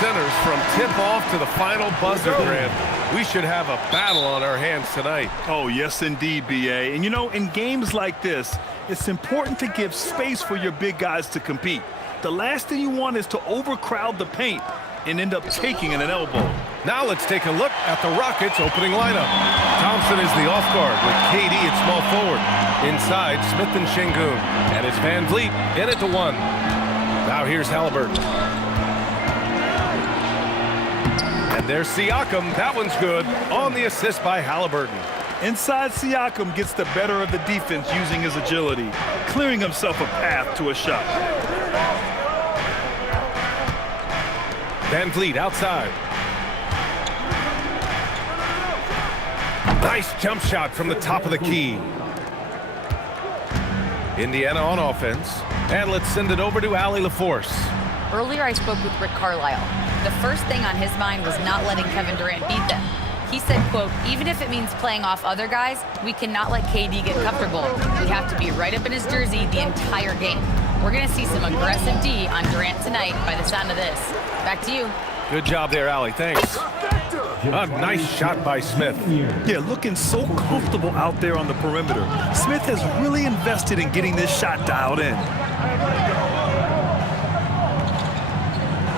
centers from tip-off to the final buzzer, Grant. We should have a battle on our hands tonight. Oh, yes, indeed, B.A. And, you know, in games like this, it's important to give space for your big guys to compete. The last thing you want is to overcrowd the paint and end up taking an elbow. Now let's take a look at the Rockets' opening lineup. Thompson is the off guard with KD at small forward. Inside, Smith and Şengün. And it's Van Vliet in at the 1. Now here's Haliburton. And there's Siakam. That one's good. On the assist by Haliburton. Inside, Siakam gets the better of the defense using his agility, clearing himself a path to a shot. Van Vliet outside. Nice jump shot from the top of the key. Indiana on offense. And let's send it over to Allie LaForce. Earlier, I spoke with Rick Carlisle. The first thing on his mind was not letting Kevin Durant beat them. He said, quote, even if it means playing off other guys, we cannot let KD get comfortable. We have to be right up in his jersey the entire game. We're going to see some aggressive D on Durant tonight by the sound of this. Back to you. Good job there, Allie. Thanks. A nice shot by Smith. Yeah, looking so comfortable out there on the perimeter. Smith has really invested in getting this shot dialed in.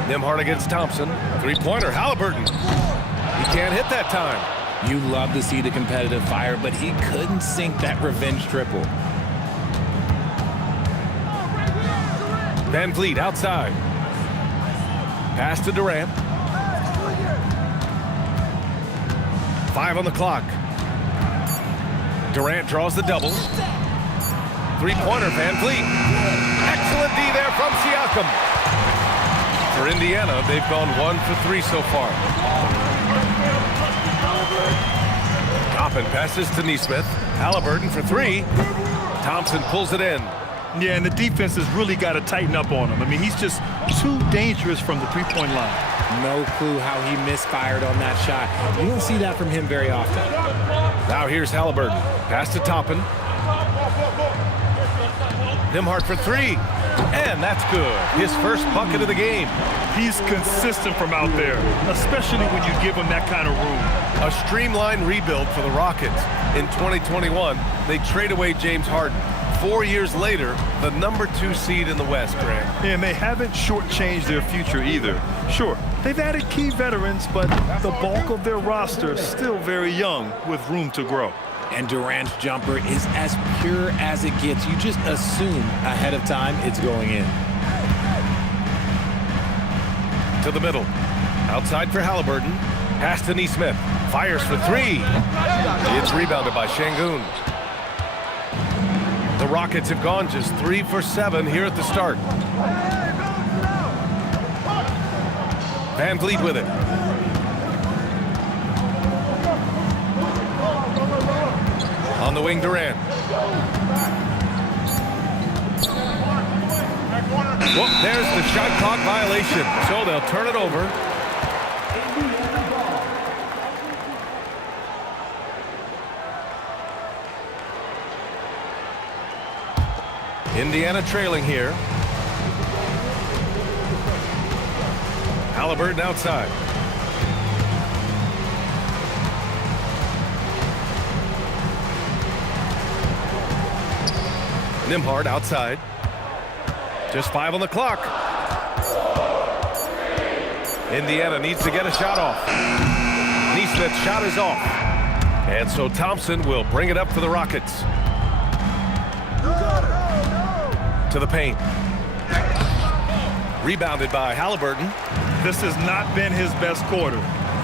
Nembhard against Thompson. Three-pointer, Haliburton. He can't hit that time. You love to see the competitive fire, but he couldn't sink that revenge triple. Van Vliet outside. Pass to Durant. 5 on the clock. Durant draws the double. Three-pointer, Van Vliet. Excellent D there from Siakam. For Indiana, they've gone 1 for 3 so far. Toppin passes to Nesmith. Haliburton for 3. Thompson pulls it in. Yeah, and the defense has really got to tighten up on him. I mean, he's just too dangerous from the three-point line. No clue how he misfired on that shot. You don't see that from him very often. Now here's Haliburton. Pass to Toppin. Nembhard for 3. And that's good. His first bucket of the game. He's consistent from out there, especially when you give him that kind of room. A streamlined rebuild for the Rockets. In 2021, they trade away James Harden. 4 years later, the number 2 seed in the West, Grant. And they haven't shortchanged their future either. Sure, they've added key veterans, but the bulk of their roster is still very young with room to grow. And Durant's jumper is as pure as it gets. You just assume ahead of time it's going in. To the middle. Outside for Haliburton. Pass to Nesmith. Fires for 3. It's rebounded by Şengün. The Rockets have gone just 3 for 7 here at the start. Van Vliet with it. On the wing, Durant. Well, there's the shot clock violation. So they'll turn it over. Indiana trailing here. Haliburton outside. Nembhard outside. Just 5 on the clock. Indiana needs to get a shot off. Nesmith's shot is off. And so Thompson will bring it up for the Rockets. To the paint. Rebounded by Haliburton. This has not been his best quarter.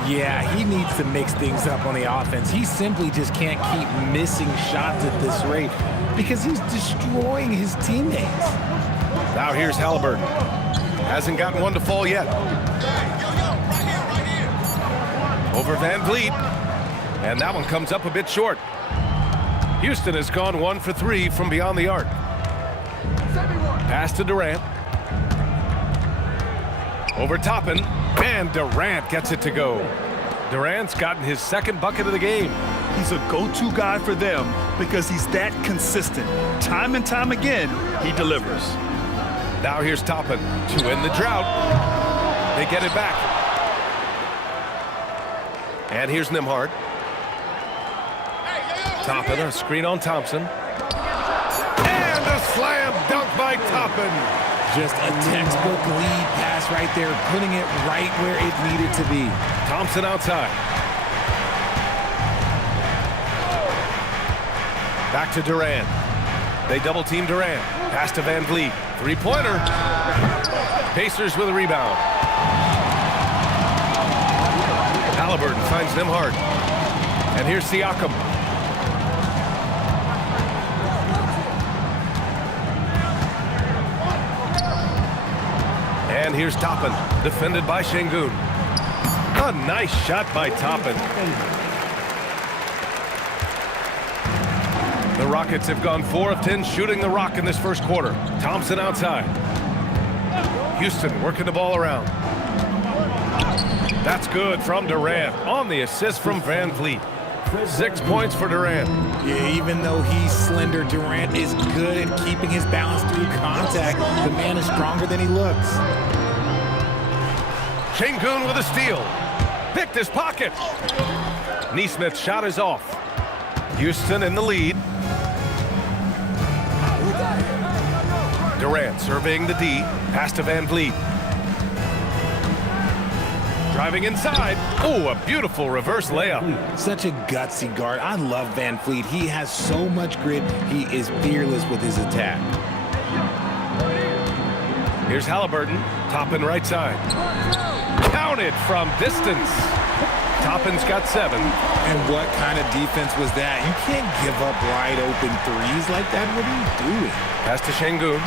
Yeah, he needs to mix things up on the offense. He simply just can't keep missing shots at this rate because he's destroying his teammates. Now here's Haliburton. Hasn't gotten one to fall yet. Over Van Vliet. And that one comes up a bit short. Houston has gone 1 for 3 from beyond the arc. Pass to Durant. Over Toppin. And Durant gets it to go. Durant's gotten his second bucket of the game. He's a go-to guy for them because he's that consistent. Time and time again, he delivers. Now here's Toppin to end the drought. They get it back. And here's Nembhard. Toppin, a screen on Thompson. And a slam dunk by Toppin. Just a textbook lead pass right there, putting it right where it needed to be. Thompson outside. Back to Durant. They double team Durant. Pass to Van Vliet. Three-pointer. Pacers with a rebound. Halliburton finds Nembhard. And here's Siakam. And here's Toppin, defended by Şengün. A nice shot by Toppin. The Rockets have gone 4 of 10 shooting the rock in this first quarter. Thompson outside. Houston working the ball around. That's good from Durant on the assist from Van Vliet. 6 points for Durant. Yeah, even though he's slender, Durant is good at keeping his balance through contact. The man is stronger than he looks. Şengün with a steal. Picked his pocket. Nesmith's shot is off. Houston in the lead. Durant surveying the D. Pass to Van Vliet. Driving inside. Oh, a beautiful reverse layup. Such a gutsy guard. I love Van Vliet. He has so much grit. He is fearless with his attack. Here's Halliburton. Toppin right side. Counted from distance. Toppin's got 7. And what kind of defense was that? You can't give up wide open threes like that. What are you doing? Pass to Şengün.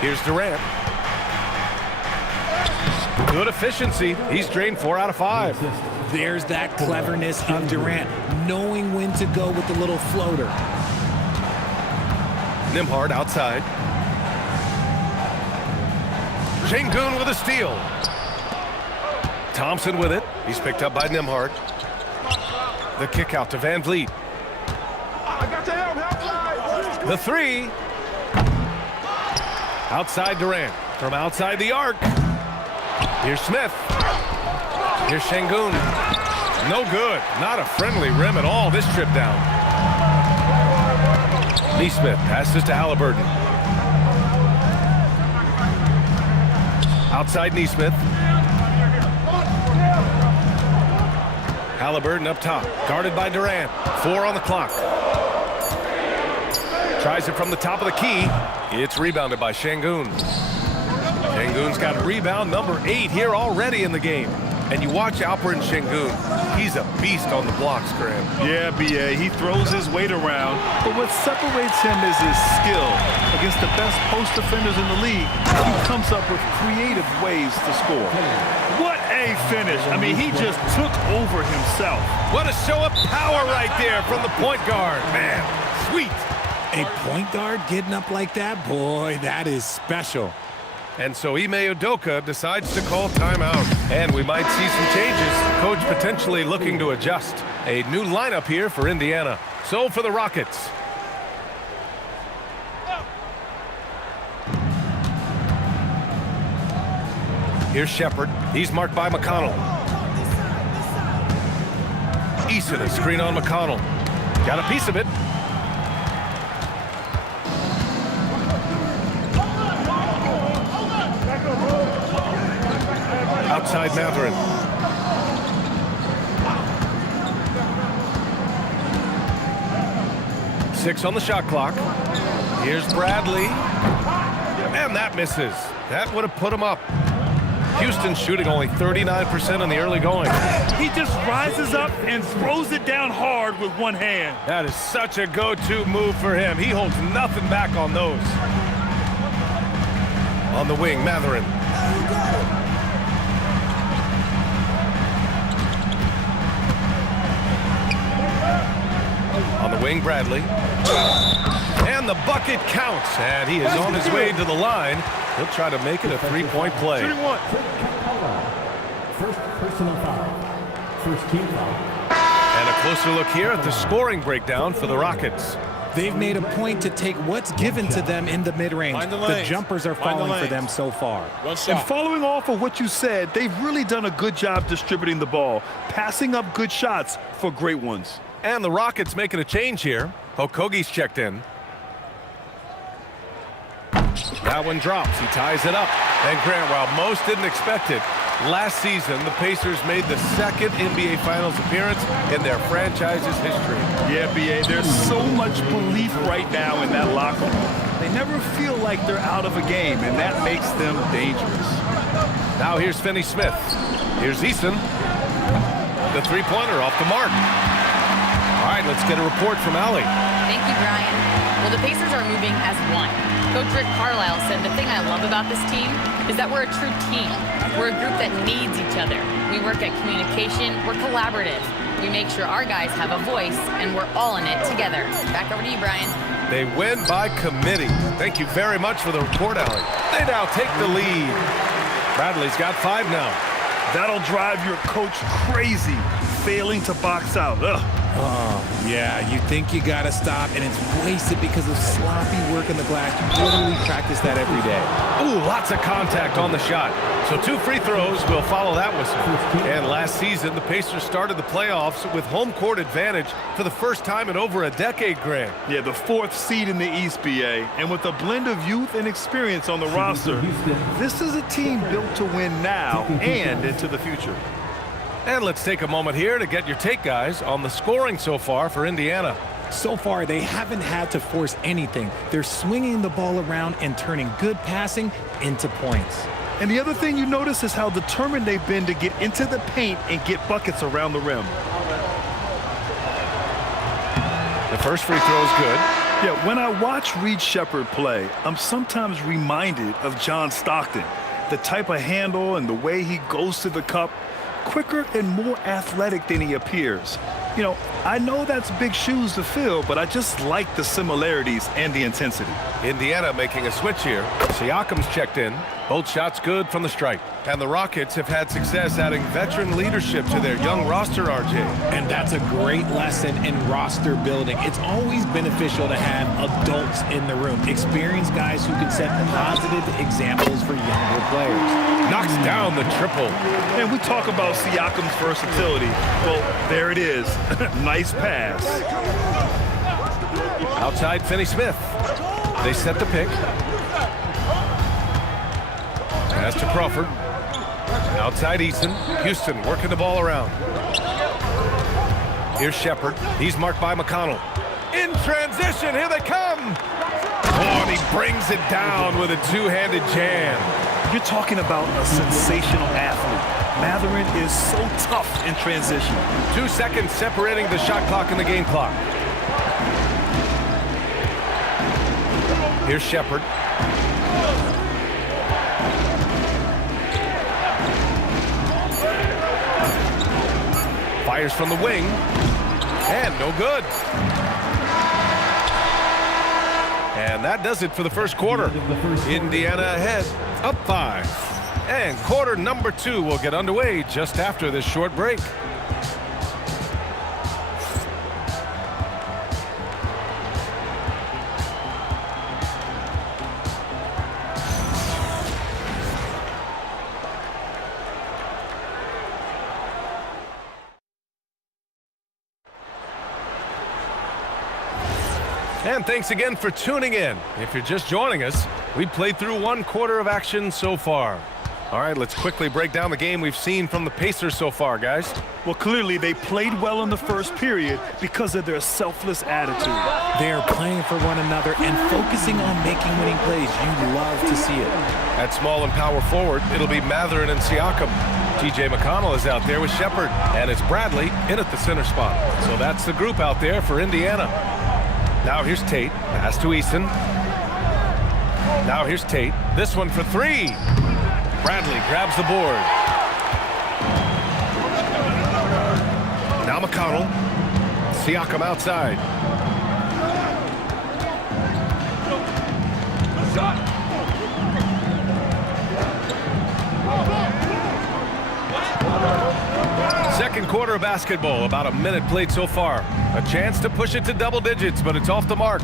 Here's Durant. Good efficiency. He's drained 4 out of 5. There's that cleverness of Durant, knowing when to go with the little floater. Nembhard outside. Şengün with a steal. Thompson with it. He's picked up by Nembhard. The kick out to Van Vliet. The 3. Outside Durant. From outside the arc. Here's Smith. Here's Şengün. No good. Not a friendly rim at all this trip down. Nesmith passes to Halliburton. Outside Nesmith. Halliburton up top. Guarded by Durant. 4 on the clock. Tries it from the top of the key. It's rebounded by Şengün. Şengün's got rebound number 8 here already in the game. And you watch Alperen Şengün. He's a beast on the blocks, Graham. Yeah, B.A. He throws his weight around, but what separates him is his skill. Against the best post defenders in the league, he comes up with creative ways to score. What a finish. I mean, he just took over himself. What a show of power right there from the point guard. Man, sweet. A point guard getting up like that? Boy, that is special. And so Ime Udoka decides to call timeout. And we might see some changes. Coach potentially looking to adjust. A new lineup here for Indiana. So for the Rockets. Here's Shepherd. He's marked by McConnell. Eason, a screen on McConnell. Got a piece of it. Outside Mathurin. Six on the shot clock. Here's Bradley. And that misses. That would have put him up. Houston shooting only 39% in the early going. He just rises up and throws it down hard with one hand. That is such a go-to move for him. He holds nothing back on those. On the wing, Mathurin. On the wing, Bradley. And the bucket counts. And he is on his way to the line. He'll try to make it a three-point play. First personal foul. First team foul. And a closer look here at the scoring breakdown for the Rockets. They've made a point to take what's given to them in the mid-range. Find the The lanes. jumpers are Find the falling for lanes. them so far. One And shot. following off of what you said, they've really done a good job distributing the ball, passing up good shots for great ones. And the Rockets making a change here. Okogi's checked in. That one drops. He ties it up. And Grant, while most didn't expect it, last season the Pacers made the second NBA Finals appearance in their franchise's history. Yeah, B.A., there's so much belief right now in that locker room. They never feel like they're out of a game, and that makes them dangerous. Now here's Finney Smith. Here's Eason. The three-pointer off the mark. All right, let's get a report from Allie. Thank you, Brian. Well, the Pacers are moving as one. Coach Rick Carlisle said the thing I love about this team is that we're a true team. We're a group that needs each other. We work at communication. We're collaborative. We make sure our guys have a voice, and we're all in it together. Back over to you, Brian. They win by committee. Thank you very much for the report, Allie. They now take the lead. Bradley's got 5 now. That'll drive your coach crazy, failing to box out. Ugh. Yeah, you think you got to stop, and it's wasted because of sloppy work on the glass. You literally practice that every day. Ooh, lots of contact on the shot. So 2 free throws will follow that whistle. And last season, the Pacers started the playoffs with home court advantage for the first time in over a decade, Grant. Yeah, the 4th seed in the East, B.A., and with a blend of youth and experience on the roster, this is a team built to win now and into the future. And let's take a moment here to get your take, guys, on the scoring so far for Indiana. So far, they haven't had to force anything. They're swinging the ball around and turning good passing into points. And the other thing you notice is how determined they've been to get into the paint and get buckets around the rim. The first free throw is good. Yeah, when I watch Reed Sheppard play, I'm sometimes reminded of John Stockton. The type of handle and the way he goes to the cup, quicker and more athletic than he appears. You know, I know that's big shoes to fill, but I just like the similarities and the intensity. Indiana making a switch here. Siakam's checked in. Both shots good from the stripe. And the Rockets have had success adding veteran leadership to their young roster, RJ. And that's a great lesson in roster building. It's always beneficial to have adults in the room, experienced guys who can set positive examples for younger players. Knocks down the triple. And we talk about Siakam's versatility. Well, there it is. Nice pass. Outside Finney Smith. They set the pick. Pass to Crawford. Outside Eason. Houston working the ball around. Here's Sheppard. He's marked by McConnell. In transition, here they come. Oh, and he brings it down with a two-handed jam. You're talking about a sensational athlete. Mathurin is so tough in transition. 2 seconds separating the shot clock and the game clock. Here's Sheppard. Fires from the wing. And no good. And that does it for the first quarter. Indiana ahead, up 5. And quarter number 2 will get underway just after this short break. And thanks again for tuning in. If you're just joining us, we played through 1 quarter of action so far. All right, let's quickly break down the game we've seen from the Pacers so far, guys. Well, clearly they played well in the first period because of their selfless attitude. They're playing for one another and focusing on making winning plays. You love to see it. At small and power forward, it'll be Mathurin and Siakam. TJ McConnell is out there with Sheppard, and it's Bradley in at the center spot. So that's the group out there for Indiana. Now here's Tate. Pass to Eason. Now here's Tate. This one for 3. Bradley grabs the board. Now McConnell. Siakam outside. Second quarter of basketball, about a minute played so far. A chance to push it to double digits, but it's off the mark.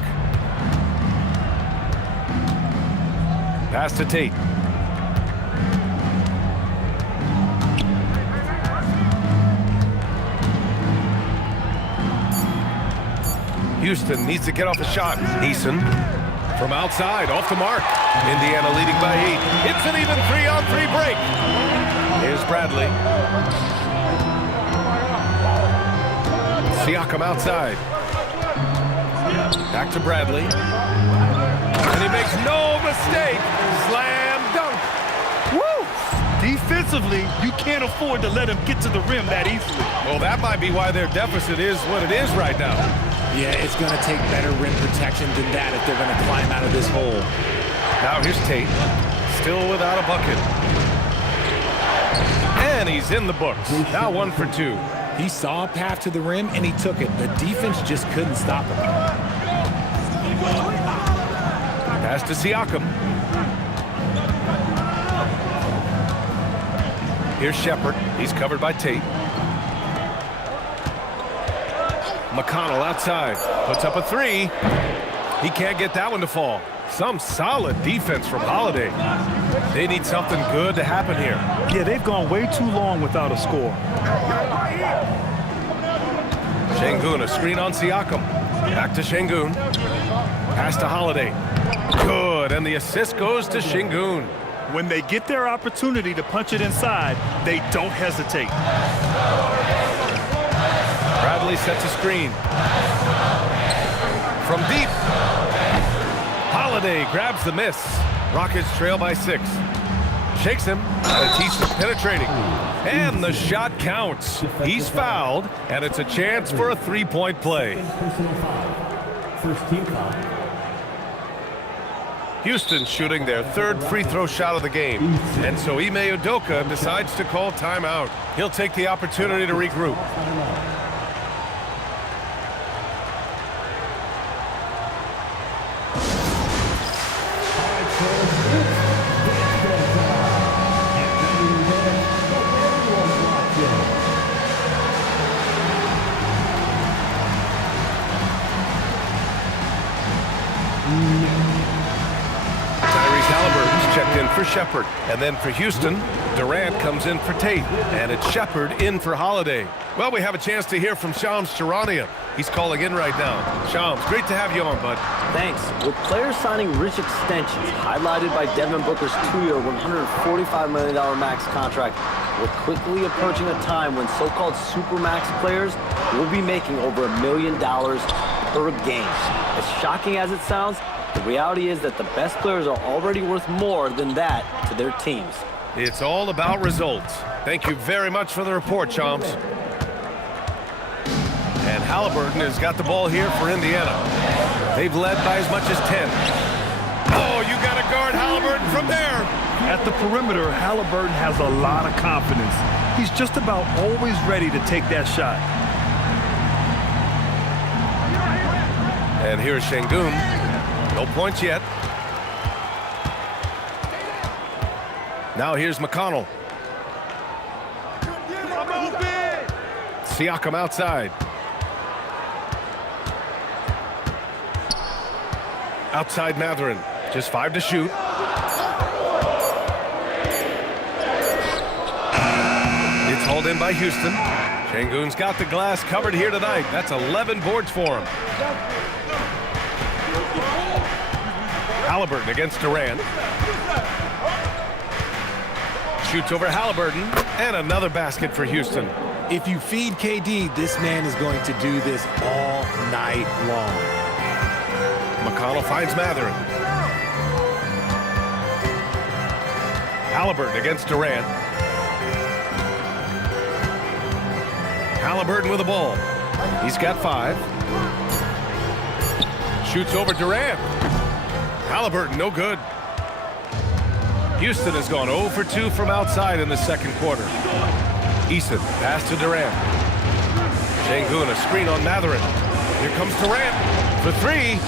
Pass to Tate. Houston needs to get off a shot. Eason from outside, off the mark. Indiana leading by 8. It's an even 3-on-3 break. Here's Bradley. Siakam outside. Back to Bradley. And he makes no mistake. Slam dunk. Woo! Defensively, you can't afford to let him get to the rim that easily. Well, that might be why their deficit is what it is right now. Yeah, it's going to take better rim protection than that if they're going to climb out of this hole. Now here's Tate. Still without a bucket. And he's in the books. Now 1 for 2. He saw a path to the rim, and he took it. The defense just couldn't stop him. Pass to Siakam. Here's Shepherd. He's covered by Tate. McConnell outside. Puts up a 3. He can't get that one to fall. Some solid defense from Holiday. They need something good to happen here. Yeah, they've gone way too long without a score. Şengün, a screen on Siakam. Back to Şengün. Pass to Holiday. Good, and the assist goes to Şengün. When they get their opportunity to punch it inside, they don't hesitate. Bradley sets a screen. From deep. Holiday grabs the miss. Rockets trail by 6. Shakes him. Batista penetrating. And the shot counts. He's fouled, and it's a chance for a 3-point play. First team foul. Houston shooting their 3rd free throw shot of the game. And so Ime Udoka decides to call timeout. He'll take the opportunity to regroup. Checked in for Shepherd. And then for Houston, Durant comes in for Tate. And it's Shepherd in for Holiday. Well, we have a chance to hear from Shams Charania. He's calling in right now. Shams, great to have you on, bud. Thanks. With players signing rich extensions, highlighted by Devin Booker's 2-year, $145 million max contract, we're quickly approaching a time when so-called supermax players will be making over $1 million per game. As shocking as it sounds, the reality is that the best players are already worth more than that to their teams. It's all about results. Thank you very much for the report, Shams. And Halliburton has got the ball here for Indiana. They've led by as much as 10. Oh, you got to guard Halliburton from there. At the perimeter, Halliburton has a lot of confidence. He's just about always ready to take that shot. And here's Şengün. No points yet. Now here's McConnell. Siakam outside. Outside Mathurin. Just 5 to shoot. It's hauled in by Houston. Şengün's got the glass covered here tonight. That's 11 boards for him. Halliburton against Durant. Shoots over Halliburton, and another basket for Houston. If you feed KD, this man is going to do this all night long. McConnell finds Mathurin. Halliburton against Durant. Halliburton with the ball. He's got 5. Shoots over Durant. Halliburton, no good. Houston has gone 0 for 2 from outside in the second quarter. Eason, pass to Durant. Şengün, a screen on Mathurin. Here comes Durant for 3.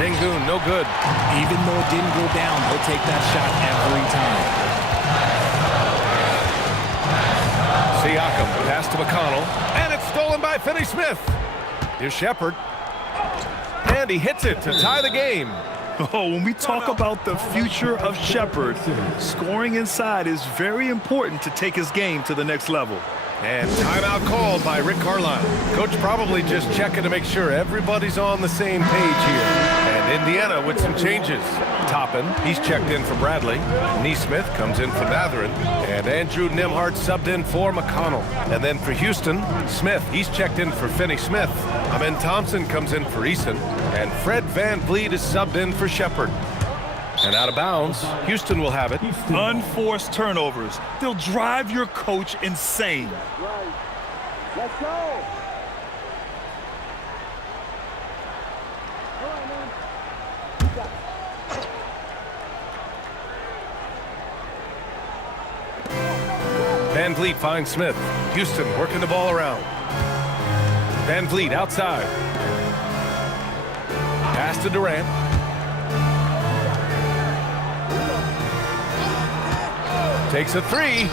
Şengün, no good. Even though it didn't go down, he'll take that shot every time. Siakam. Siakam, pass to McConnell, and it's stolen by Finney-Smith. Here's Shepherd, and he hits it to tie the game. Oh, when we talk about the future of Shepherd, scoring inside is very important to take his game to the next level. And timeout called by Rick Carlisle. Coach probably just checking to make sure everybody's on the same page here. And Indiana with some changes. Toppin, he's checked in for Bradley. Nesmith comes in for Mathurin. And Andrew Nembhard subbed in for McConnell. And then for Houston, Smith, he's checked in for Finney-Smith. Amen Thompson comes in for Eason. And Fred VanVleet is subbed in for Shepherd. And out of bounds, Houston will have it. Unforced turnovers. They'll drive your coach insane. Let's go. VanVleet finds Smith. Houston working the ball around. VanVleet outside. Pass to Durant. Takes a three.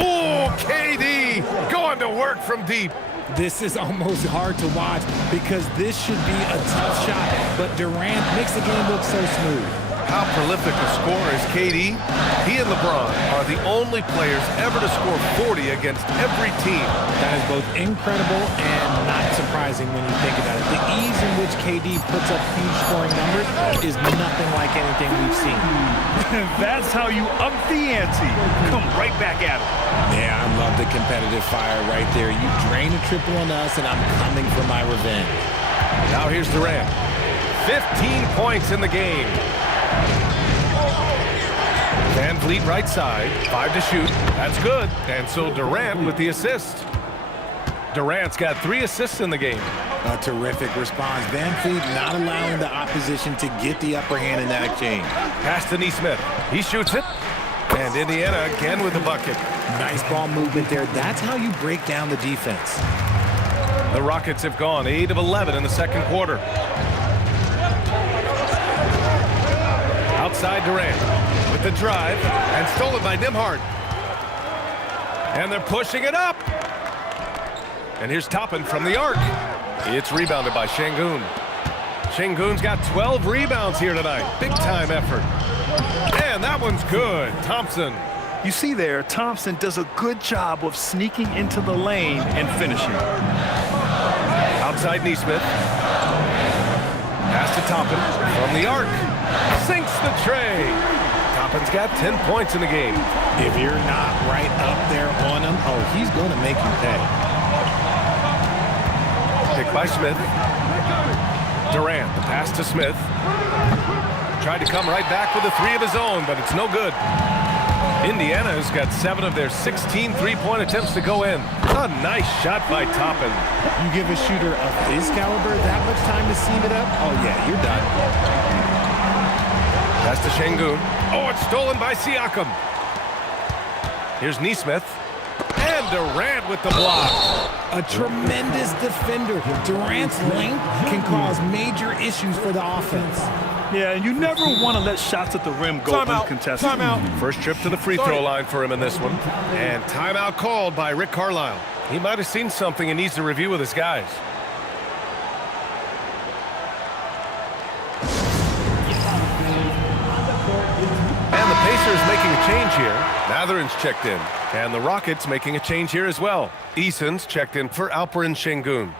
Oh, KD going to work from deep. This is almost hard to watch because this should be a tough shot, but Durant makes the game look so smooth. How prolific a scorer is KD? He and LeBron are the only players ever to score 40 against every team. That is both incredible and not surprising when you think about it. The ease in which KD puts up huge scoring numbers is nothing like anything we've seen. That's how you up the ante. Come right back at him. Yeah, I love the competitive fire right there. You drain a triple on us, and I'm coming for my revenge. Now here's Durant. 15 points in the game. VanVleet right side, 5 to shoot. That's good. And so Durant with the assist. Durant's got 3 assists in the game. A terrific response. VanVleet not allowing the opposition to get the upper hand in that exchange. Pass to Nesmith. He shoots it. And Indiana again with the bucket. Nice ball movement there. That's how you break down the defense. The Rockets have gone 8 of 11 in the second quarter. Outside Durant with the drive and stolen by Nembhard. And they're pushing it up. And here's Toppin from the arc. It's rebounded by Şengün. Şengün's got 12 rebounds here tonight. Big time effort. And that one's good. Thompson. You see there, Thompson does a good job of sneaking into the lane and finishing. Outside Nesmith. Pass to Toppin from the arc. Sinks the tray. Toppin's got 10 points in the game. If you're not right up there on him, oh, he's going to make you pay. Picked by Smith. Durant, the pass to Smith. Tried to come right back with a 3 of his own, but it's no good. Indiana's got 7 of their 16 three-point attempts to go in. A nice shot by Toppin. You give a shooter of his caliber that much time to seam it up, oh yeah, you're done. Pass to Şengün. Oh, it's stolen by Siakam. Here's Nesmith. And Durant with the block. A tremendous defender. Durant's length can cause major issues for the offense. Yeah, and you never want to let shots at the rim go uncontested. First trip to the free throw line for him in this one. And timeout called by Rick Carlisle. He might have seen something and needs to review with his guys. And the Pacers making a change here. Mathurin's checked in. And the Rockets making a change here as well. Eason's checked in for Alperen Şengün.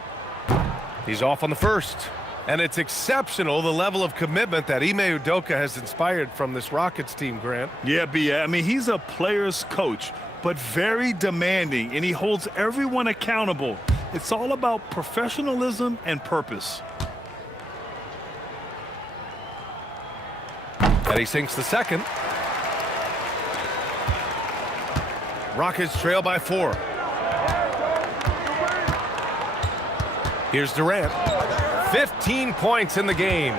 He's off on the first. And it's exceptional, the level of commitment that Ime Udoka has inspired from this Rockets team, Grant. Yeah, B.A. I mean, he's a player's coach, but very demanding, and he holds everyone accountable. It's all about professionalism and purpose. And he sinks the second. Rockets trail by 4. Here's Durant. 15 points in the game.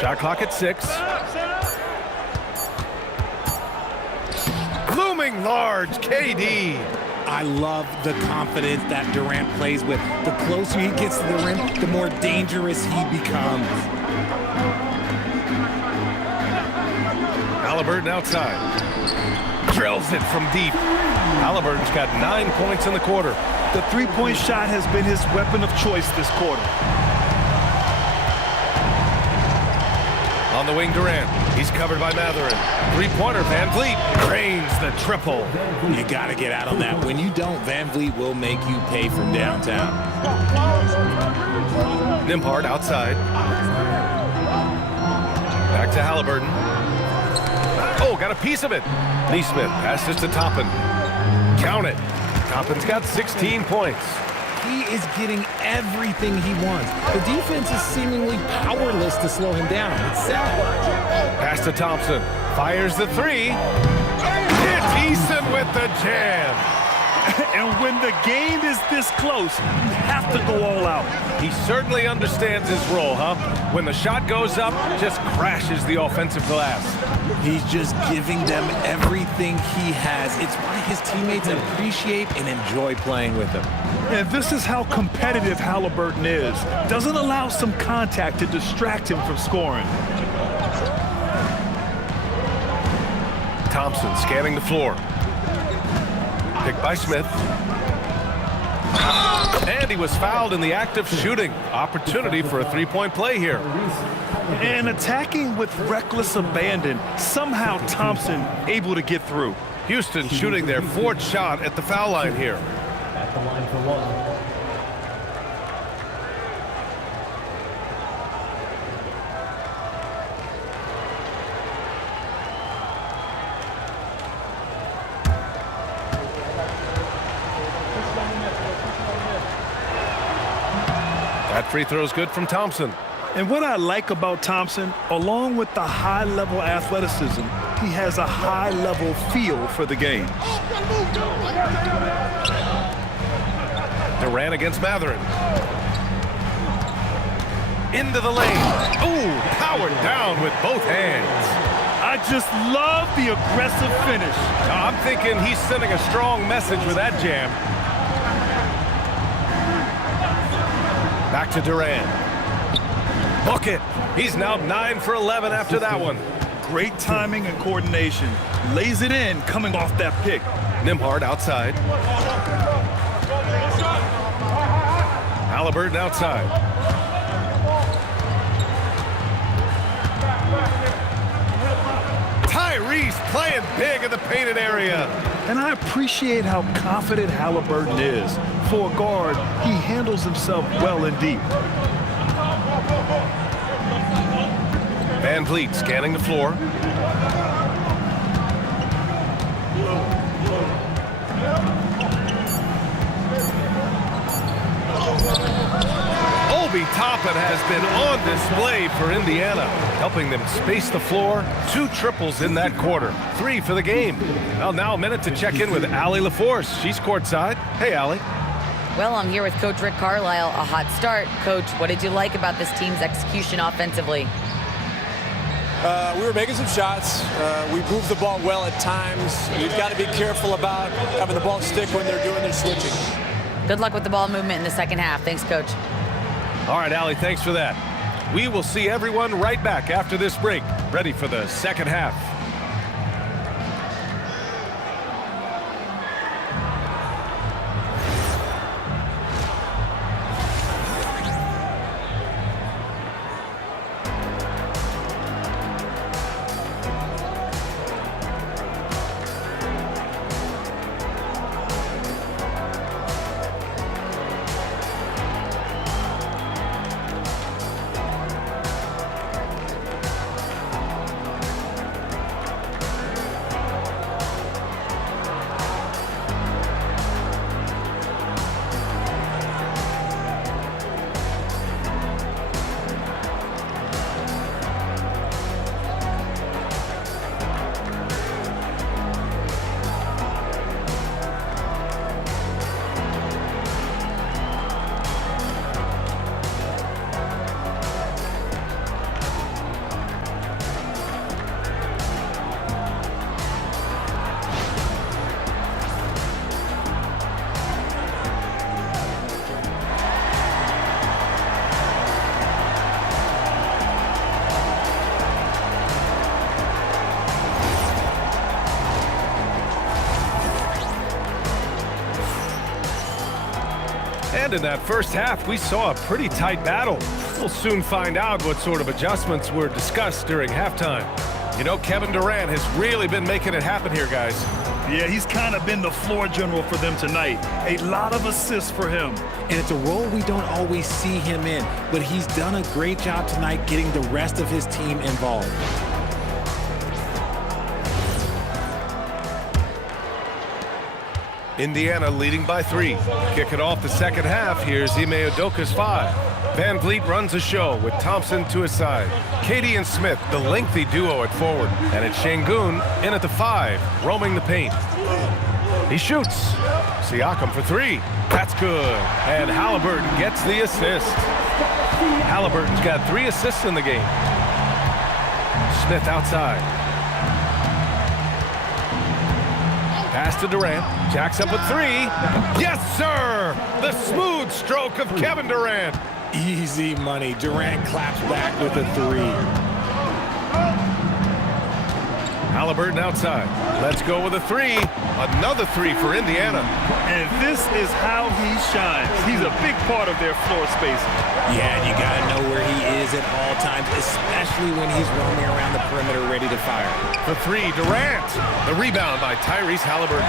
Shot clock at 6. Looming large, KD. I love the confidence that Durant plays with. The closer he gets to the rim, the more dangerous he becomes. Halliburton outside. Drills it from deep. Halliburton's got 9 points in the quarter. The three-point shot has been his weapon of choice this quarter. On the wing, Durant. He's covered by Mathurin. Three-pointer, Van Vliet drains the triple. You got to get out on that. When you don't, Van Vliet will make you pay from downtown. Nembhard outside. Back to Halliburton. Oh, got a piece of it. Neesmith passes to Toppin. Count it. Toppin's got 16 points. He is getting everything he wants. The defense is seemingly powerless to slow him down. It's sad. Pass to Thompson. Fires the three. It's Eason with the jam. And when the game is this close, you have to go all out. He certainly understands his role, huh? When the shot goes up, just crashes the offensive glass. He's just giving them everything he has. It's why his teammates appreciate and enjoy playing with him. And this is how competitive Halliburton is. Doesn't allow some contact to distract him from scoring. Thompson scanning the floor. Picked by Smith. And he was fouled in the act of shooting. Opportunity for a three-point play here. And attacking with reckless abandon, somehow Thompson able to get through. Houston shooting their fourth shot at the foul line here. At the line for one. That free throw is good from Thompson. And what I like about Thompson, along with the high-level athleticism, he has a high-level feel for the game. Durant against Mathurin. Into the lane. Ooh, powered down with both hands. I just love the aggressive finish. I'm thinking he's sending a strong message with that jam. Back to Durant. Book it. He's now 9 for 11 after that one. Great timing and coordination. Lays it in coming off that pick. Nembhard outside. Halliburton outside. Tyrese playing big in the painted area. And I appreciate how confident Halliburton is. For a guard, he handles himself well and deep. Van Vliet scanning the floor. Obi Toppin has been on display for Indiana, helping them space the floor. 2 triples in that quarter. 3 for the game. Well, now a minute to check in with Allie LaForce. She's courtside. Hey, Allie. Well, I'm here with Coach Rick Carlisle. A hot start. Coach, what did you like about this team's execution offensively? We were making some shots. We moved the ball well at times. You've got to be careful about having the ball stick when they're doing their switching. Good luck with the ball movement in the second half. Thanks, Coach. All right, Allie, thanks for that. We will see everyone right back after this break, ready for the second half. And in that first half, we saw a pretty tight battle. We'll soon find out what sort of adjustments were discussed during halftime. You know, Kevin Durant has really been making it happen here, guys. Yeah, he's kind of been the floor general for them tonight. A lot of assists for him. And it's a role we don't always see him in, but he's done a great job tonight getting the rest of his team involved. Indiana leading by 3. Kicking off the second half, here's Ime Udoka's 5. Van Vliet runs the show with Thompson to his side. KD and Smith, the lengthy duo at forward. And it's Şengün in at the 5, roaming the paint. He shoots. Siakam for 3. That's good. And Halliburton gets the assist. Halliburton's got 3 assists in the game. Smith outside. Pass to Durant. Jacks up a 3. Yes, sir! The smooth stroke of Kevin Durant. Easy money. Durant claps back with a 3. Halliburton outside. Let's go with a 3. Another 3 for Indiana. And this is how he shines. He's a big part of their floor spacing. Yeah, and you got to know where he is at all times, especially when he's roaming around the perimeter ready to fire. The 3, Durant. The rebound by Tyrese Halliburton.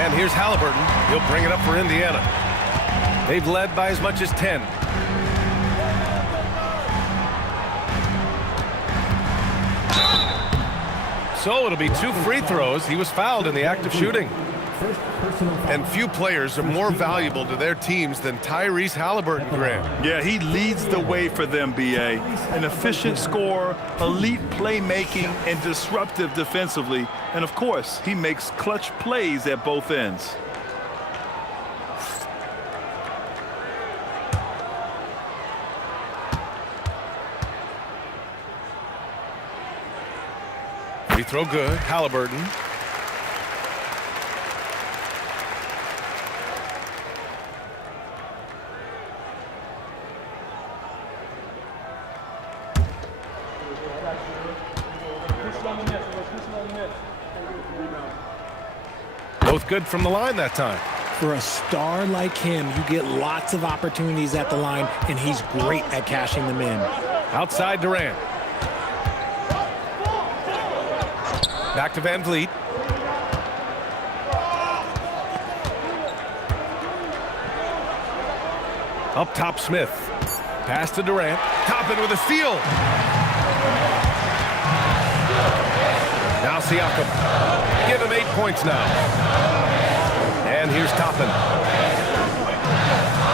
And here's Halliburton. He'll bring it up for Indiana. They've led by as much as 10. So it'll be 2 free throws. He was fouled in the act of shooting. And few players are more valuable to their teams than Tyrese Halliburton, Grant. Yeah, he leads the way for them, B.A. An efficient scorer, elite playmaking, and disruptive defensively. And, of course, he makes clutch plays at both ends. Free throw good. Halliburton. Both good from the line that time. For a star like him, you get lots of opportunities at the line, and he's great at cashing them in. Outside Durant. Back to Van Vliet. Up top, Smith. Pass to Durant. Toppin with a steal. Now Siakam. Give him 8 points now. And here's Toppin.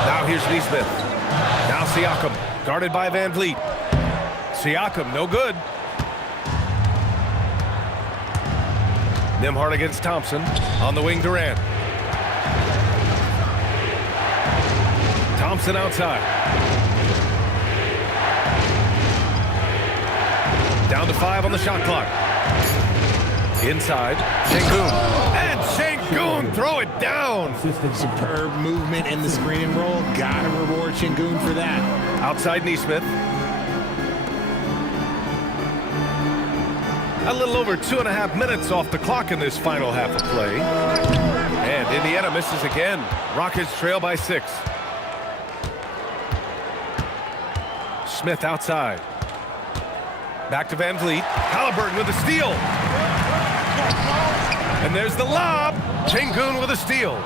Now here's Nesmith. Now Siakam. Guarded by Van Vliet. Siakam, no good. Nembhard against Thompson. On the wing, Durant. Thompson outside. Down to 5 on the shot clock. Inside, Şengün. And Şengün, throw it down. Superb movement in the screen and roll. Gotta reward Şengün for that. Outside Nesmith. A little over 2.5 minutes off the clock in this final half of play. And Indiana misses again. Rockets trail by 6. Smith outside. Back to Van Vliet. Halliburton with a steal. And there's the lob. Şengün with a steal.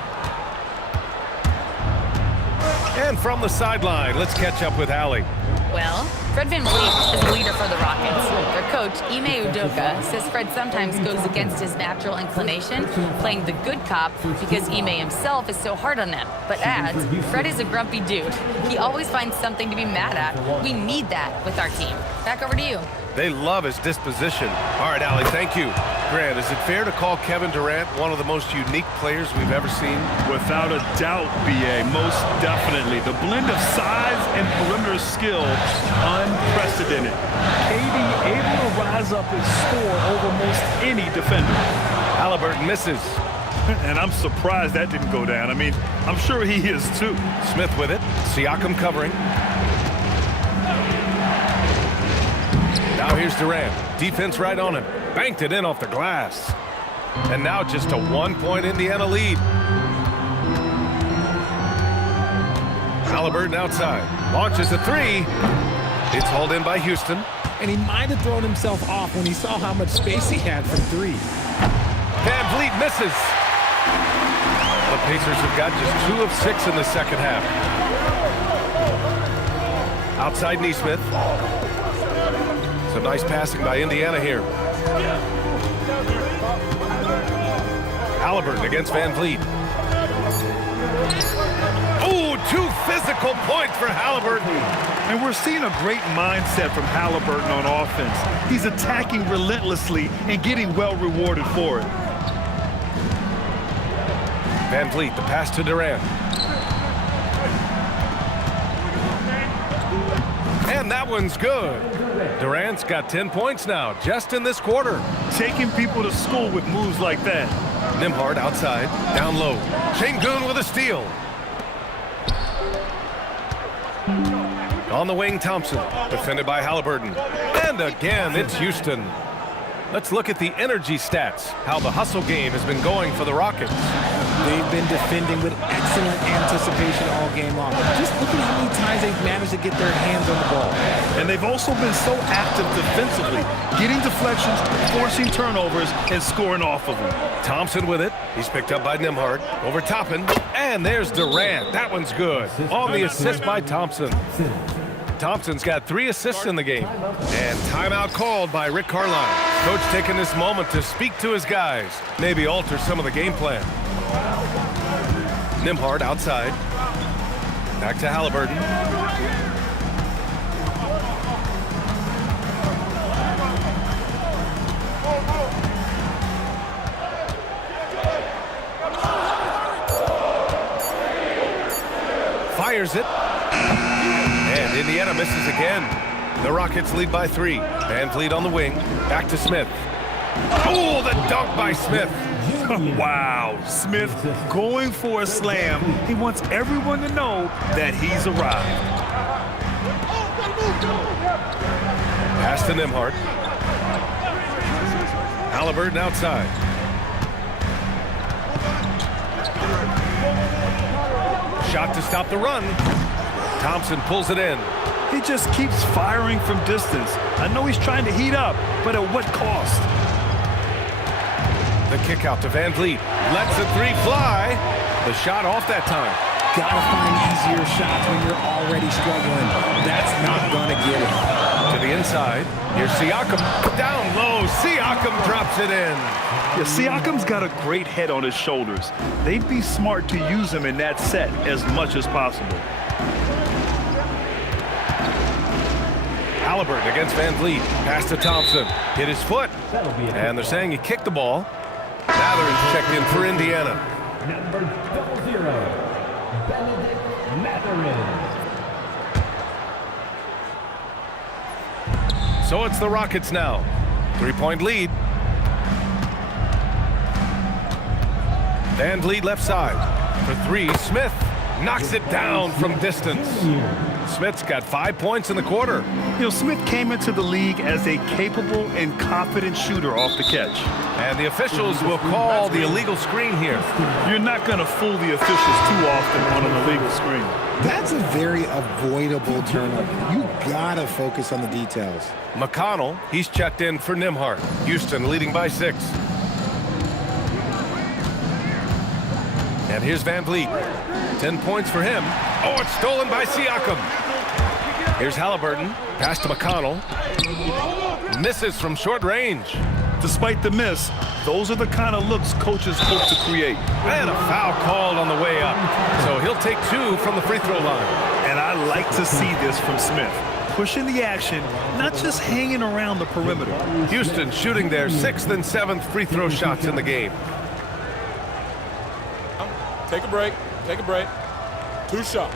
And from the sideline, let's catch up with Allie. Well, Fred VanVleet is the leader for the Rockets. Their coach, Ime Udoka, says Fred sometimes goes against his natural inclination, playing the good cop because Ime himself is so hard on them. But adds, Fred is a grumpy dude. He always finds something to be mad at. We need that with our team. Back over to you. They love his disposition. All right, Allie, thank you. Grant, is it fair to call Kevin Durant one of the most unique players we've ever seen? Without a doubt, B.A., most definitely. The blend of size and perimeter skill, unprecedented. KD able to rise up and score over most any defender. Halliburton misses. And I'm surprised that didn't go down. I mean, I'm sure he is too. Smith with it. Siakam covering. Now here's Durant. Defense right on him. Banked it in off the glass. And now just a 1-point Indiana lead. Halliburton outside. Launches a three. It's hauled in by Houston. And he might have thrown himself off when he saw how much space he had from three. Van Vliet misses. The Pacers have got just 2 of 6 in the second half. Outside Nesmith. Some nice passing by Indiana here. Halliburton against Van Vliet. Oh, 2 physical points for Halliburton. And we're seeing a great mindset from Halliburton on offense. He's attacking relentlessly and getting well rewarded for it. Van Vliet, the pass to Durant. And that one's good. Durant's got 10 points now, just in this quarter. Taking people to school with moves like that. Nembhard outside, down low. Sengun with a steal. On the wing, Thompson, defended by Halliburton. And again, it's Houston. Let's look at the energy stats, how the hustle game has been going for the Rockets. They've been defending with excellent anticipation all game long. Just look at how many times they've managed to get their hands on the ball. And they've also been so active defensively, getting deflections, forcing turnovers, and scoring off of them. Thompson with it. He's picked up by Nembhard. Over Toppin. And there's Durant. That one's good. On the assist by Thompson. Thompson's got 3 assists in the game. And timeout called by Rick Carlisle. Coach taking this moment to speak to his guys. Maybe alter some of the game plan. Nembhard outside. Back to Halliburton. Fires it. And Indiana misses again. The Rockets lead by 3. Van Vliet on the wing. Back to Smith. Oh, the dunk by Smith. Wow, Smith going for a slam. He wants everyone to know that he's arrived. Pass to Nembhard. Halliburton outside. Shot to stop the run. Thompson pulls it in. He just keeps firing from distance. I know he's trying to heat up, but at what cost? The kick out to Van Vliet. Lets the 3 fly. The shot off that time. Gotta find easier shots when you're already struggling. That's not gonna get it. To the inside. Here's Siakam. Down low. Siakam drops it in. Yeah, Siakam's got a great head on his shoulders. They'd be smart to use him in that set as much as possible. Halliburton against Van Vliet. Pass to Thompson. Hit his foot. And they're saying he kicked the ball. Mathurin checked in for Indiana. Number 00, Benedict Mathurin. So it's the Rockets now. 3-point lead. Van Vliet left side. For 3, Smith knocks it down from distance. Smith's got 5 points in the quarter. You know, Smith came into the league as a capable and confident shooter off the catch. And the officials will call the illegal screen here. You're not going to fool the officials too often on an illegal screen. That's a very avoidable turnover. You gotta focus on the details. McConnell, he's checked in for Nembhard. Houston leading by 6. And here's Van Vliet. 10 points for him. Oh, it's stolen by Siakam. Here's Halliburton. Pass to McConnell. Misses from short range. Despite the miss, those are the kind of looks coaches hope to create. And a foul called on the way up. So he'll take 2 from the free throw line. And I like to see this from Smith. Pushing the action, not just hanging around the perimeter. Houston shooting their 6th and 7th free throw shots in the game. Take a break. Take a break. 2 shots.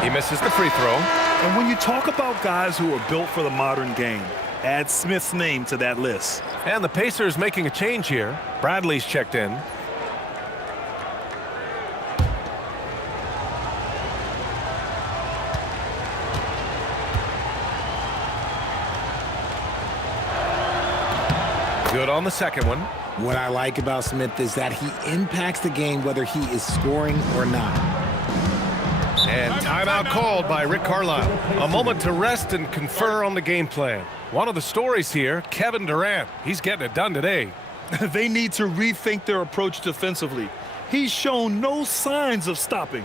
He misses the free throw. And when you talk about guys who are built for the modern game, add Smith's name to that list. And the Pacers making a change here. Bradley's checked in. Good on the second one. What I like about Smith is that he impacts the game whether he is scoring or not. And timeout called by Rick Carlisle. A moment to rest and confer on the game plan. One of the stories here, Kevin Durant. He's getting it done today. They need to rethink their approach defensively. He's shown no signs of stopping.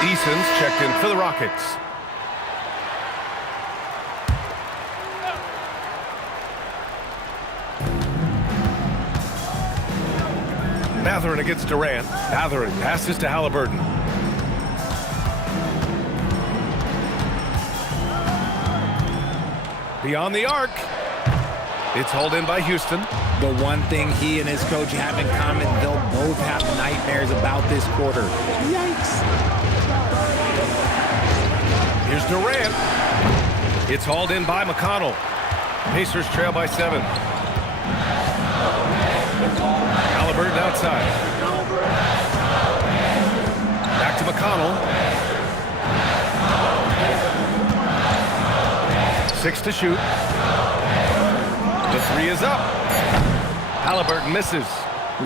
Eason's checked in for the Rockets. Mathurin against Durant. Mathurin passes to Halliburton. Beyond the arc. It's hauled in by Houston. The one thing he and his coach have in common, they'll both have nightmares about this quarter. Yikes. Here's Durant. It's hauled in by McConnell. Pacers trail by 7. Halliburton outside. Back to McConnell. 6 to shoot. The 3 is up. Halliburton misses.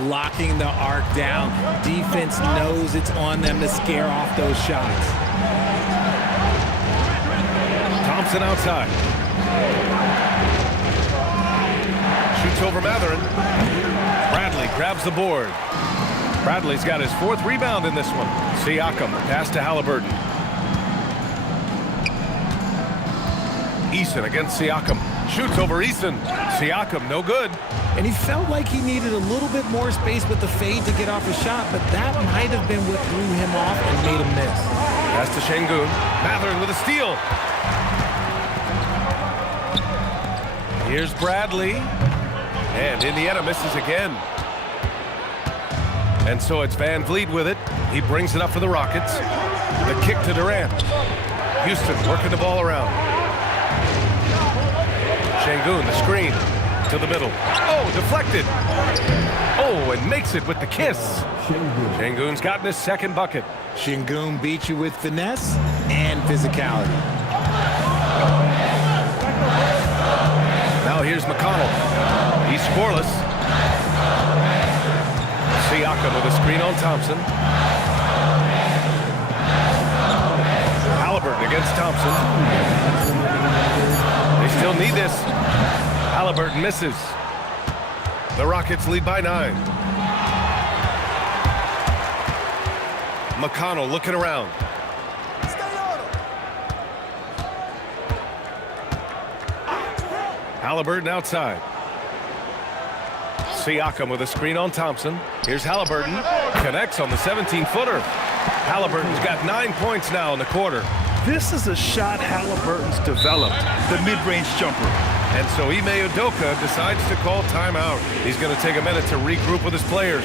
Locking the arc down. Defense knows it's on them to scare off those shots. Thompson outside. Shoots over Mathurin. Bradley grabs the board. Bradley's got his 4th rebound in this one. Siakam, pass to Halliburton. Eason against Siakam. Shoots over Eason. Siakam, no good. And he felt like he needed a little bit more space with the fade to get off a shot, but that might have been what threw him off and made him miss. Pass to Şengün. Mathurin with a steal. Here's Bradley. And Indiana misses again. And so it's Van Vliet with it. He brings it up for the Rockets. The kick to Durant. Houston working the ball around. Şengün, the screen to the middle. Oh, deflected. Oh, and makes it with the kiss. Şengün's gotten his 2nd bucket. Şengün beat you with finesse and physicality. Now here's McConnell. He's scoreless. Siakam with a screen on Thompson. Halliburton against Thompson. They still need this. Halliburton misses. The Rockets lead by 9. McConnell looking around. Halliburton outside. Siakam with a screen on Thompson. Here's Halliburton. Connects on the 17-footer. Halliburton's got 9 points now in the quarter. This is a shot Halliburton's developed, the mid-range jumper. And so Ime Udoka decides to call timeout. He's going to take a minute to regroup with his players.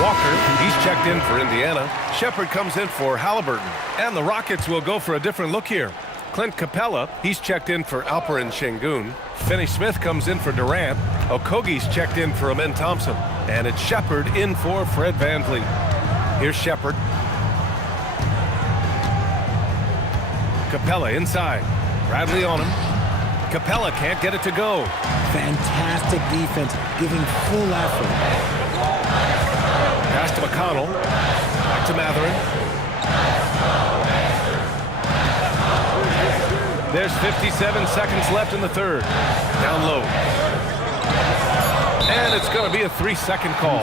Walker, he's checked in for Indiana. Shepherd comes in for Halliburton. And the Rockets will go for a different look here. Clint Capella, he's checked in for Alperen Şengün. Finney Smith comes in for Durant. Okogie's checked in for Amen Thompson. And it's Shepherd in for Fred VanVleet. Here's Shepherd. Capella inside. Bradley on him. Capella can't get it to go. Fantastic defense, giving full effort. Pass to McConnell. Back to Mathurin. There's 57 seconds left in the 3rd. Down low. And it's going to be a 3-second call.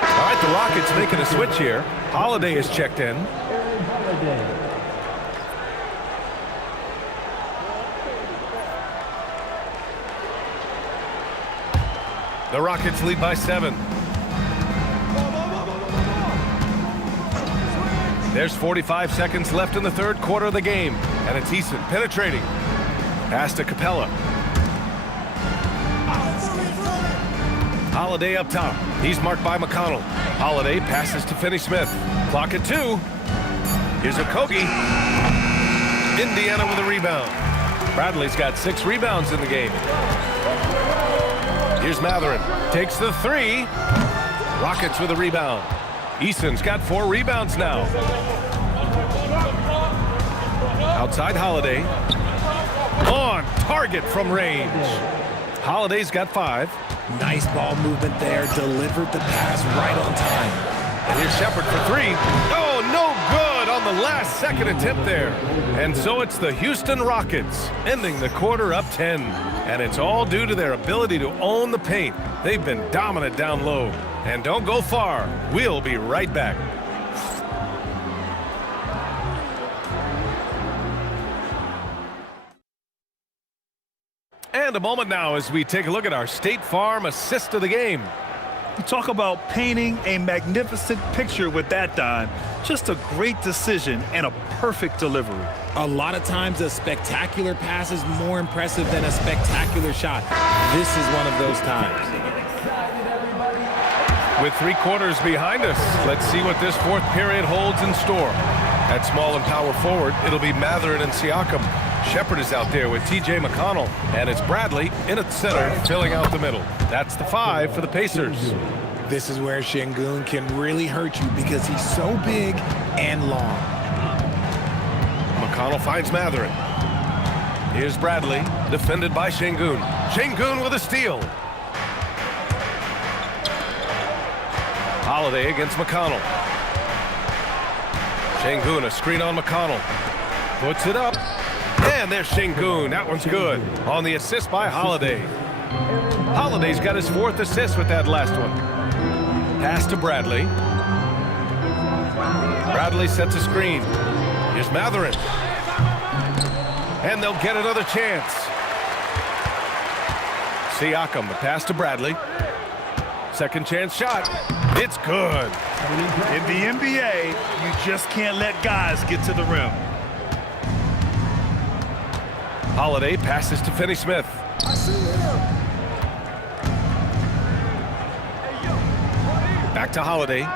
All right, the Rockets making a switch here. Holiday is checked in. The Rockets lead by 7. There's 45 seconds left in the 3rd quarter of the game. And it's Eason penetrating. Pass to Capella. Holiday up top. He's marked by McConnell. Holiday passes to Finney-Smith. Clock at 2. Here's Okogie. Indiana with a rebound. Bradley's got 6 rebounds in the game. Here's Mathurin. Takes the 3. Rockets with a rebound. Eason's got 4 rebounds now. Outside Holiday. On target from range. Holiday's got 5. Nice ball movement there. Delivered the pass right on time. And here's Shepherd for 3. Oh, no good on the last second attempt there. And so it's the Houston Rockets ending the quarter up 10. And it's all due to their ability to own the paint. They've been dominant down low. And don't go far. We'll be right back. And a moment now as we take a look at our State Farm assist of the game. You talk about painting a magnificent picture with that dime. Just a great decision and a perfect delivery. A lot of times a spectacular pass is more impressive than a spectacular shot. This is one of those times. With 3 quarters behind us, let's see what this 4th period holds in store. At small and power forward, it'll be Mathurin and Siakam. Shepherd is out there with T.J. McConnell, and it's Bradley in at center, filling out the middle. That's the 5 for the Pacers. This is where Şengün can really hurt you because he's so big and long. McConnell finds Mathurin. Here's Bradley, defended by Şengün. Şengün with a steal. Holiday against McConnell. Şengün, a screen on McConnell. Puts it up. And there's Şengün. That one's good. On the assist by Holiday. Holiday's got his 4th assist with that last one. Pass to Bradley. Bradley sets a screen. Here's Mathurin. And they'll get another chance. Siakam, the pass to Bradley. Second chance shot. It's good. In the NBA, you just can't let guys get to the rim. Holiday passes to Finney-Smith. Back to Holiday.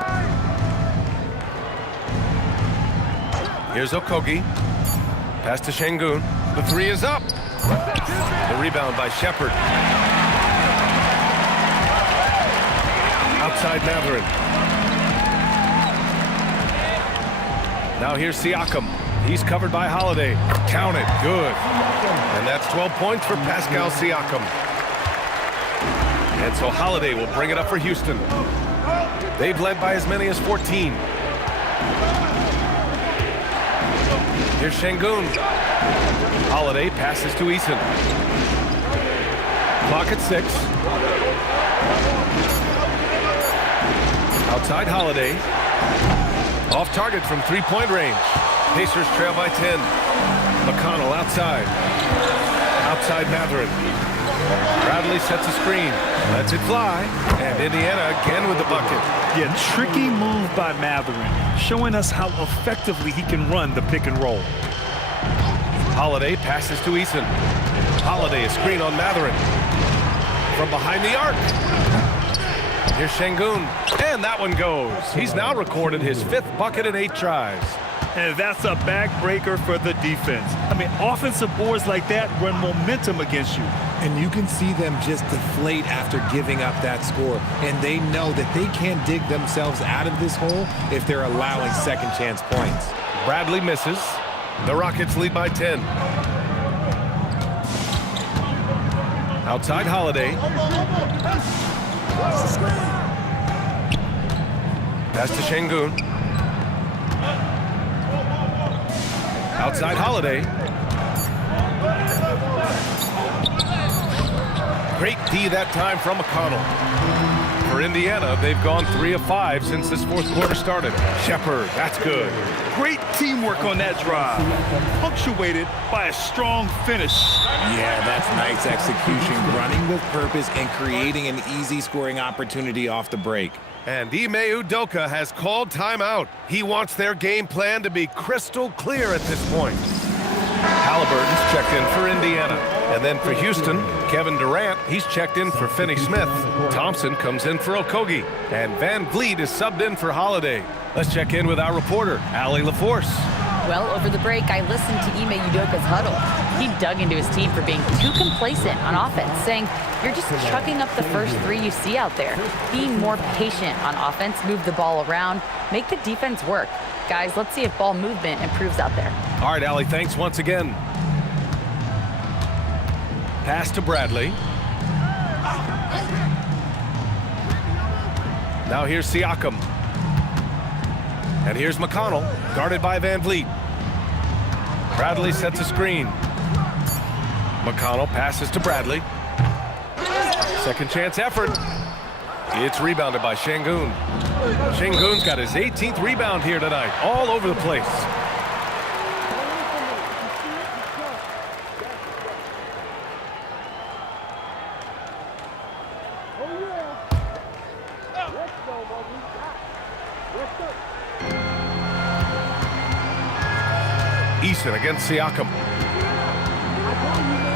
Here's Okogie. Pass to Şengün. The 3 is up. The rebound by Shepherd. Outside Mathurin. Now here's Siakam. He's covered by Holiday. Count it. Good. And that's 12 points for Pascal Siakam. And so Holiday will bring it up for Houston. They've led by as many as 14. Here's Şengün. Holiday passes to Eason. Clock at 6. Outside Holiday. Off target from 3-point range. Pacers trail by 10. McConnell outside. Outside Mathurin. Bradley sets a screen. Lets it fly. And Indiana again with the bucket. Yeah, tricky move by Mathurin, showing us how effectively he can run the pick and roll. Holiday passes to Eason. Holiday, a screen on Mathurin. From behind the arc. Here's Şengün. And that one goes. He's now recorded his 5th bucket in 8 tries. And that's a backbreaker for the defense. I mean, offensive boards like that run momentum against you. And you can see them just deflate after giving up that score. And they know that they can't dig themselves out of this hole if they're allowing second chance points. Bradley misses. The Rockets lead by 10. Outside Holiday. Pass to Şengün. Outside Holiday. Great D that time from McConnell. For Indiana, they've gone 3 of 5 since this 4th quarter started. Shepherd, that's good. Great teamwork on that drive, punctuated by a strong finish. Yeah, that's nice execution, running with purpose and creating an easy scoring opportunity off the break. And Ime Udoka has called timeout. He wants their game plan to be crystal clear at this point. Halliburton's checked in for Indiana. And then for Houston, Kevin Durant, he's checked in for Finney Smith. Thompson comes in for Okogie. And Van Vliet is subbed in for Holiday. Let's check in with our reporter, Allie LaForce. Well, over the break, I listened to Ime Udoka's huddle. He dug into his team for being too complacent on offense, saying, you're just chucking up the first three you see out there. Be more patient on offense, move the ball around, make the defense work. Guys, let's see if ball movement improves out there. All right, Allie, thanks once again. Pass to Bradley. Now here's Siakam. And here's McConnell, guarded by Van Vliet. Bradley sets a screen. McConnell passes to Bradley. Second chance effort. It's rebounded by Şengün. Şengün's got his 18th rebound here tonight, all over the place. Eason against Siakam.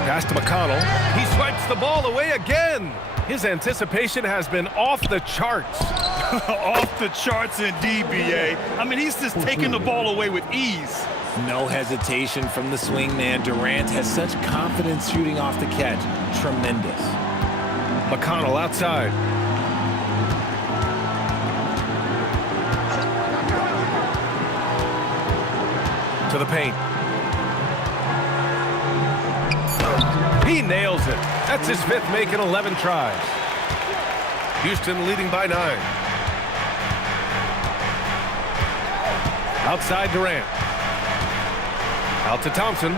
Pass to McConnell. He swipes the ball away again. His anticipation has been off the charts. Off the charts indeed, BA. I mean, he's just taking the ball away with ease. No hesitation from the swingman. Durant has such confidence shooting off the catch. Tremendous. McConnell outside. To the paint. He nails it. That's his fifth make in 11 tries. Houston leading by 9. Outside Durant. Out to Thompson.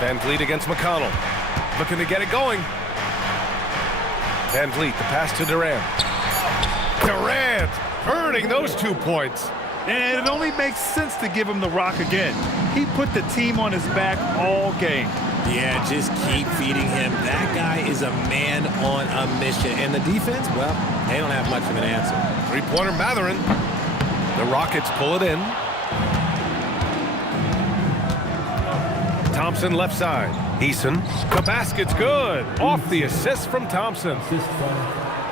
Van Vliet against McConnell. Looking to get it going. Van Vliet, the pass to Durant. Durant earning those 2 points. And it only makes sense to give him the rock again. He put the team on his back all game. Yeah, just keep feeding him. That guy is a man on a mission. And the defense, well, they don't have much of an answer. Three-pointer Mathurin. The Rockets pull it in. Thompson left side. Eason. The basket's good. Off the assist from Thompson.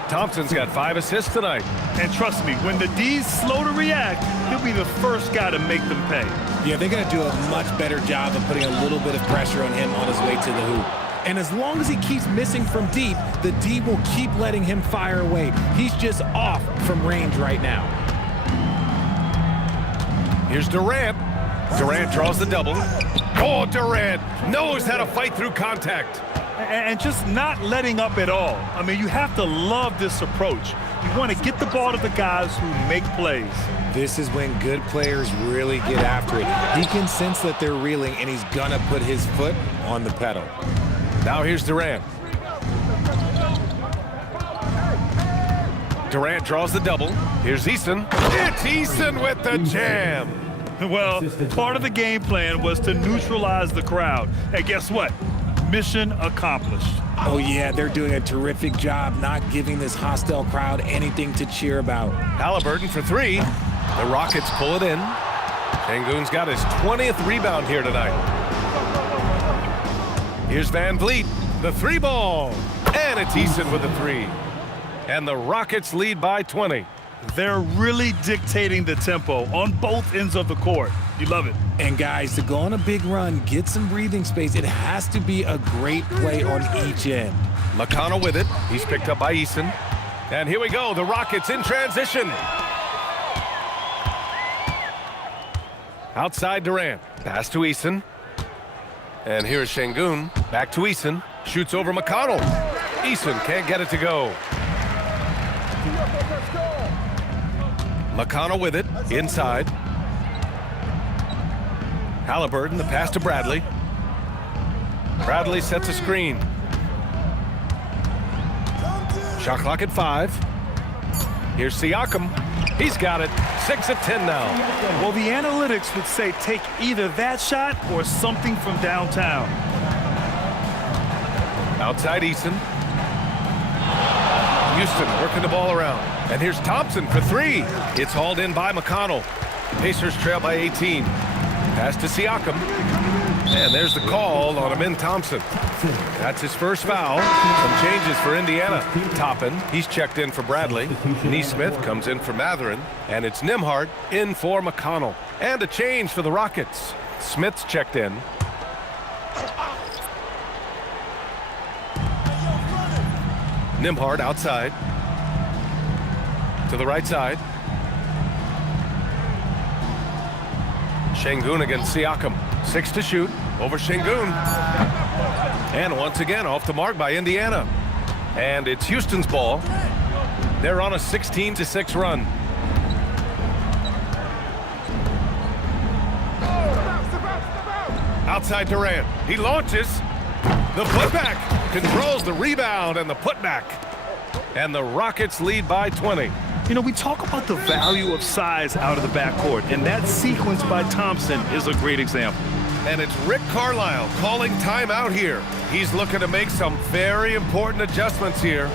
Thompson's got 5 assists tonight. And trust me, when the D's slow to react, he'll be the first guy to make them pay. Yeah, they're going to do a much better job of putting a little bit of pressure on him on his way to the hoop. And as long as he keeps missing from deep, the D will keep letting him fire away. He's just off from range right now. Here's Durant. Durant draws the double. Oh, Durant knows how to fight through contact. And just not letting up at all. I mean, you have to love this approach. You want to get the ball to the guys who make plays. This is when good players really get after it. He can sense that they're reeling, and he's going to put his foot on the pedal. Now here's Durant. Durant draws the double. Here's Eason. It's Eason with the jam. Well, part of the game plan was to neutralize the crowd. And guess what? Mission accomplished. Oh, yeah, they're doing a terrific job not giving this hostile crowd anything to cheer about. Halliburton for 3. The Rockets pull it in. Şengün's got his 20th rebound here tonight. Here's Van Vliet, the 3 ball. And it's Eason with the 3. And the Rockets lead by 20. They're really dictating the tempo on both ends of the court. You love it. And guys, to go on a big run, get some breathing space, it has to be a great play on each end. McConnell with it. He's picked up by Eason. And here we go, the Rockets in transition. Outside Durant. Pass to Eason. And here's Şengün. Back to Eason. Shoots over McConnell. Eason can't get it to go. McConnell with it. Inside. Halliburton, the pass to Bradley. Bradley sets a screen. Shot clock at 5. Here's Siakam. He's got it. 6 of 10 now. Well, the analytics would say take either that shot or something from downtown. Outside Eason. Houston working the ball around. And here's Thompson for 3. It's hauled in by McConnell. Pacers trail by 18. Pass to Siakam. And there's the call on Amin Thompson. That's his first foul. Some changes for Indiana. Toppin, he's checked in for Bradley. Neesmith comes in for Mathurin. And it's Nembhard in for McConnell. And a change for the Rockets. Smith's checked in. Nembhard outside. To the right side. Şengün against Siakam. 6 to shoot over Şengün. And once again off the mark by Indiana. And it's Houston's ball. They're on a 16-6 run. Outside Durant. He launches. The putback. Controls the rebound and the putback. And the Rockets lead by 20. You know, we talk about the value of size out of the backcourt, and that sequence by Thompson is a great example. And it's Rick Carlisle calling timeout here. He's looking to make some very important adjustments here.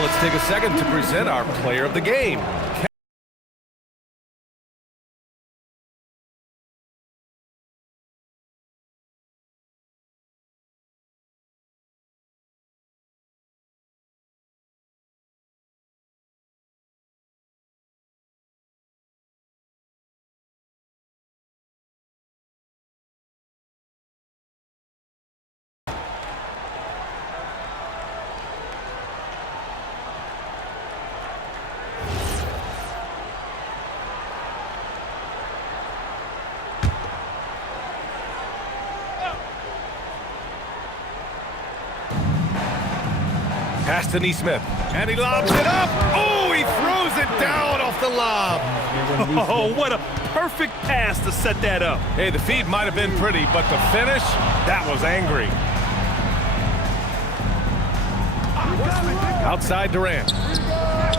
Let's take a second to present our player of the game. Pass to Neesmith, and he lobs it up. Oh, he throws it down off the lob. Oh, what a perfect pass to set that up. Hey, the feed might have been pretty, but the finish, that was angry. Outside Durant.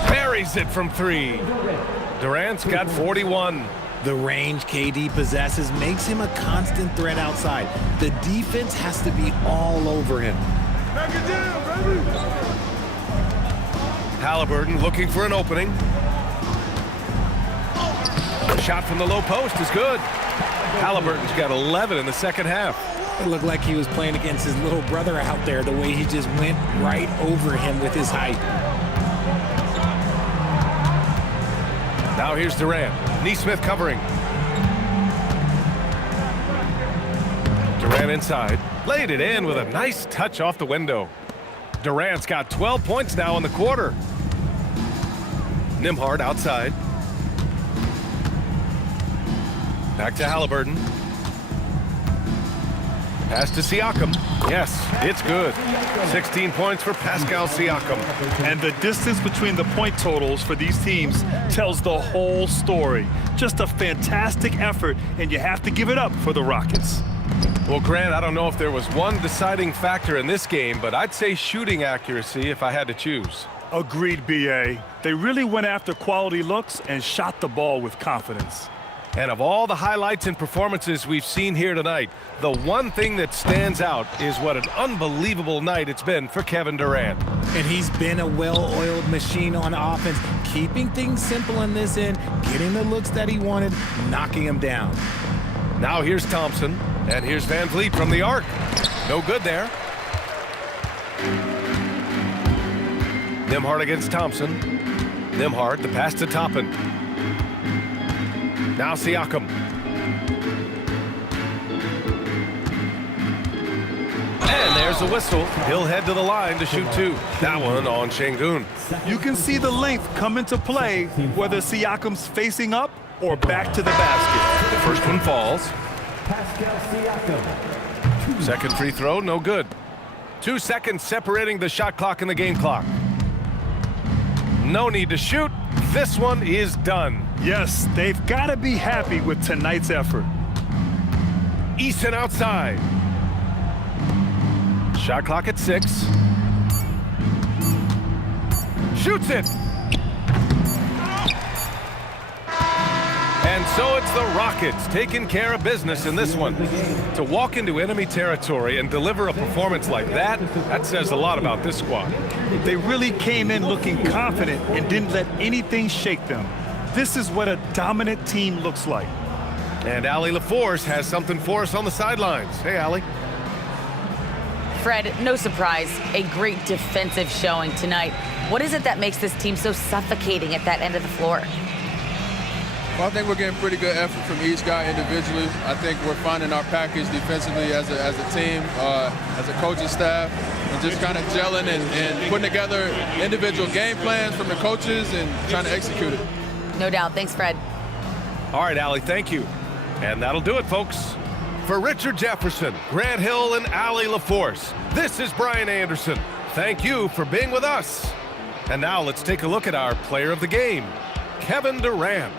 Buries it from 3. Durant's got 41. The range KD possesses makes him a constant threat outside. The defense has to be all over him. Back it down, baby. Halliburton looking for an opening. Shot from the low post is good. Halliburton's got 11 in the second half. It looked like he was playing against his little brother out there, the way he just went right over him with his height. Now here's Durant. Neesmith covering. Durant inside. Laid it in with a nice touch off the window. Durant's got 12 points now in the quarter. Nembhard outside. Back to Halliburton. Pass to Siakam. Yes, it's good. 16 points for Pascal Siakam. And the distance between the point totals for these teams tells the whole story. Just a fantastic effort, and you have to give it up for the Rockets. Well, Grant, I don't know if there was one deciding factor in this game, but I'd say shooting accuracy if I had to choose. Agreed, B.A. They really went after quality looks and shot the ball with confidence. And of all the highlights and performances we've seen here tonight, the one thing that stands out is what an unbelievable night it's been for Kevin Durant. And he's been a well-oiled machine on offense, keeping things simple in this end, getting the looks that he wanted, knocking them down. Now here's Thompson. And here's Van Vliet from the arc. No good there. Nembhard against Thompson. Nembhard, the pass to Toppin. Now Siakam. And there's the whistle. He'll head to the line to shoot two. That one on Şengün. You can see the length come into play whether Siakam's facing up or back to the basket. The first one falls. Pascal Siakam. Second free throw, no good. 2 seconds separating the shot clock and the game clock. No need to shoot. This one is done. Yes, they've got to be happy with tonight's effort. Eason outside. Shot clock at 6. Shoots it. And so it's the Rockets taking care of business in this one. To walk into enemy territory and deliver a performance like that, that says a lot about this squad. They really came in looking confident and didn't let anything shake them. This is what a dominant team looks like. And Allie LaForce has something for us on the sidelines. Hey, Allie. Fred, no surprise, a great defensive showing tonight. What is it that makes this team so suffocating at that end of the floor? Well, I think we're getting pretty good effort from each guy individually. I think we're finding our package defensively as a team, as a coaching staff, and just kind of gelling and putting together individual game plans from the coaches and trying to execute it. No doubt. Thanks, Fred. All right, Allie, thank you. And that'll do it, folks. For Richard Jefferson, Grant Hill, and Allie LaForce, this is Brian Anderson. Thank you for being with us. And now let's take a look at our player of the game, Kevin Durant.